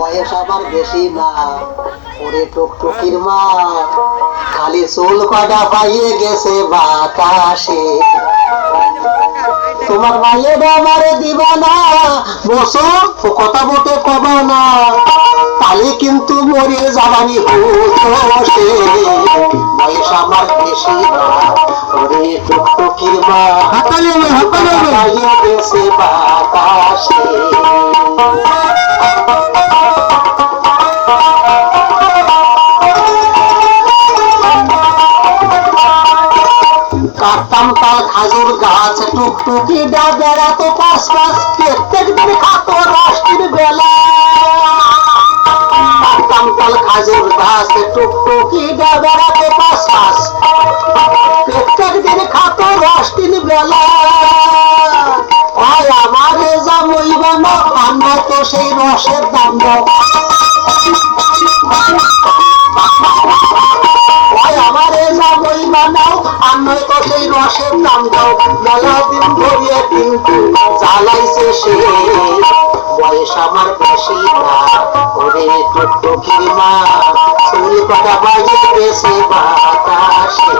বয়স আমার বেশি না, ওরে টুকটুকির মা, খালি চুল কটা পাইয়ে গেছে বাতাসে। তোমার মায়ের আমারে দিবা না, বসো কথা বটে কবা না, তাহলে কিন্তু মরে যাবানি হতো। বয়স আমার বেশি না, ওরে টুকটুকির মা, পাইয়ে গেছে বাতাসে। কাটতাম তাল খাজুর গাছ, টুকটুকি ডা বেড়াতো পাশ পাশ, প্রত্যেক দিন খাতো রাষ্ট্রের বেলা। কাটতাম তাল খাজুর গাছ, টুকটুকি ডা বেড়াতো পাশ পাশ, প্রত্যেক দিন খাতো রাষ্ট্রের বেলা। আমারে যা মইবা না, আমরা তো সেই রসের দাম দাও। আমারে যা মইবা নাও, আমরা তো সেই রসের দাম দাও। মেলা দিন ধরিয়ে কিন্তু জ্বালাইছে সে, বয়স আমার বেশি না, ওরে টুকটুকির মা, চুল কটা বাজিয়ে গেছে বাতাসে।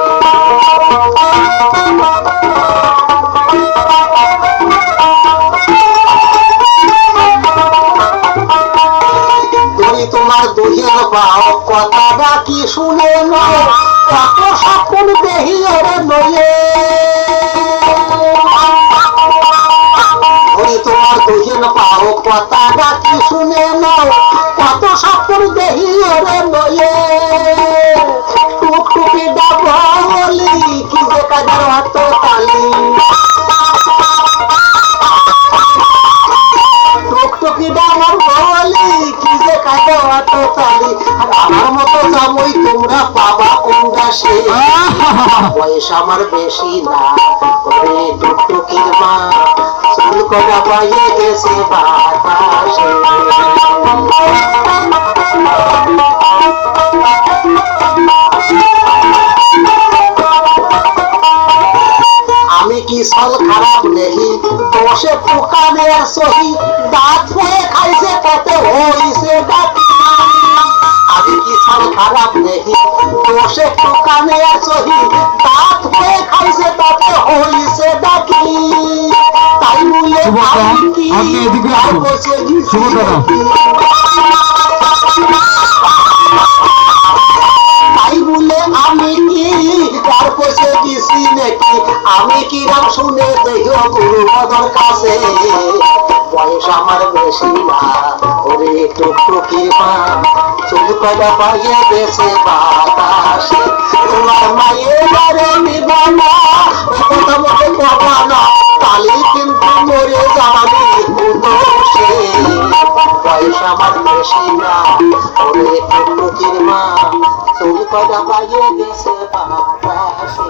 তোমার দুহের বাও কথাটা কি শুনে নয়, কত স্বপ্ন দেহি ওরে নয়ে। তোমার দুহের পাও কথাটা কি শুনে নাও, কত স্বপ্ন দেহি ওরে নয়ে। টুকটুকি ডাবলি কি যে কাজার হাত তালি, টুকটুকি ডাবর বলি কি যে কাজে অত তালি। আমার মতো জামই তোমরা পাবা কোনটা সে, বয়স আমার বেশি না, ওরে টুকটুকির মা, চুল কটা পাইয়ে গেছে বাতাসে। আমি কি সল খারাপ নেহি, দোষে পোকানের সহি, দাঁত হয়ে খাইছে তাতে হইছে ডাকি। আমি কি সল খারাপ নেহি, দোষে পোকানের সহি, দাঁত হয়ে খাইছে তাতে হইছে ডাকি। তাই বলে আমি কি তার বসে গেছি, তাই বলে আমি কি তার বসে গেছি নাকি। আমি কি রাম শুনে দেখিও গুরুপদর কাছে, বয়স আমার বেশি না, ওরে টুকটুকির মা, চুল কটা পাইয়ে গেছে বাতাসে। তোমার মায়ের বারে নিবা না, কথা মতো কবা না, তাহলে কিন্তু মরে যাবানি হতো সে। বয়স আমার বেশি না, ওরে টুকটুকির মা, চুল কটা পাইয়ে গেছে বাতাসে।